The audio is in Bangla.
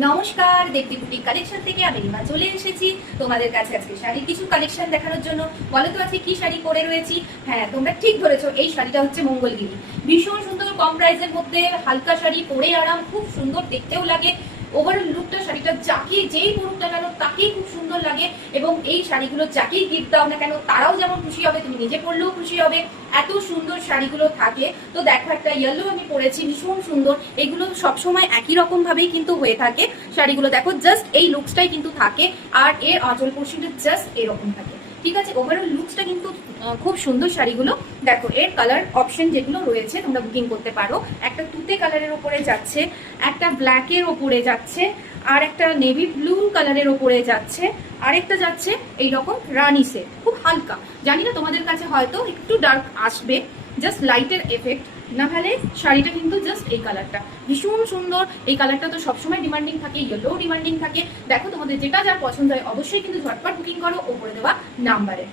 নমস্কার, দেবী বুটিক কালেকশন থেকে আমি রিমা চলে এসেছি তোমাদের কাছে আজকে শাড়ির কিছু কালেকশন দেখানোর জন্য। বলো তো আজকে কি শাড়ি পরে রয়েছি? হ্যাঁ, তোমরা ঠিক ধরেছো, এই শাড়িটা হচ্ছে মঙ্গলগিরি। ভীষণ সুন্দর, কম প্রাইসের মধ্যে হালকা শাড়ি, পরে আরাম, খুব সুন্দর দেখতেও লাগে। ওভারঅল লুকটা শাড়িটা যাকে যেই পরুক না কেন তাকেই খুব সুন্দর লাগে, এবং এই শাড়িগুলো যাকেই গিফট দাও না কেন তারাও যেমন খুশি হবে, তুমি নিজে পরলেও খুশি হবে, এত সুন্দর শাড়িগুলো থাকে। তো দেখো, একটা ইয়েলো আমি পরেছি, ভীষণ সুন্দর। এগুলো সবসময় একই রকম ভাবেই কিন্তু হয়ে থাকে শাড়িগুলো। দেখো, জাস্ট এই লুকসটাই কিন্তু থাকে, আর এর আঁচল পোর্শনটা জাস্ট এরকম থাকে। ঠিক আছে, ওভারঅল লুকসটা কিন্তু খুব সুন্দর শাড়িগুলো। দেখো, এর কালার অপশন যেগুলো রয়েছে তোমরা বুকিং করতে পারো। একটা তুতে কালারের ওপরে যাচ্ছে, একটা ব্ল্যাকের ওপরে যাচ্ছে, আর একটা নেভি ব্লু কালারের ওপরে যাচ্ছে, আরেকটা যাচ্ছে এইরকম রানি সেট, খুব হালকা। জানি না তোমাদের কাছে হয়তো একটু ডার্ক আসবে, জাস্ট লাইটের এফেক্ট। না হলে শাড়িটা কিন্তু জাস্ট এই কালারটা ভীষণ সুন্দর। এই কালারটা তো সবসময় ডিমান্ডিং থাকে, ইয়েলো ডিমান্ডিং থাকে। দেখো, তোমাদের যেটা যার পছন্দ হয় অবশ্যই কিন্তু ঝটপট বুকিং করো ওপরে দেওয়া নাম্বারে।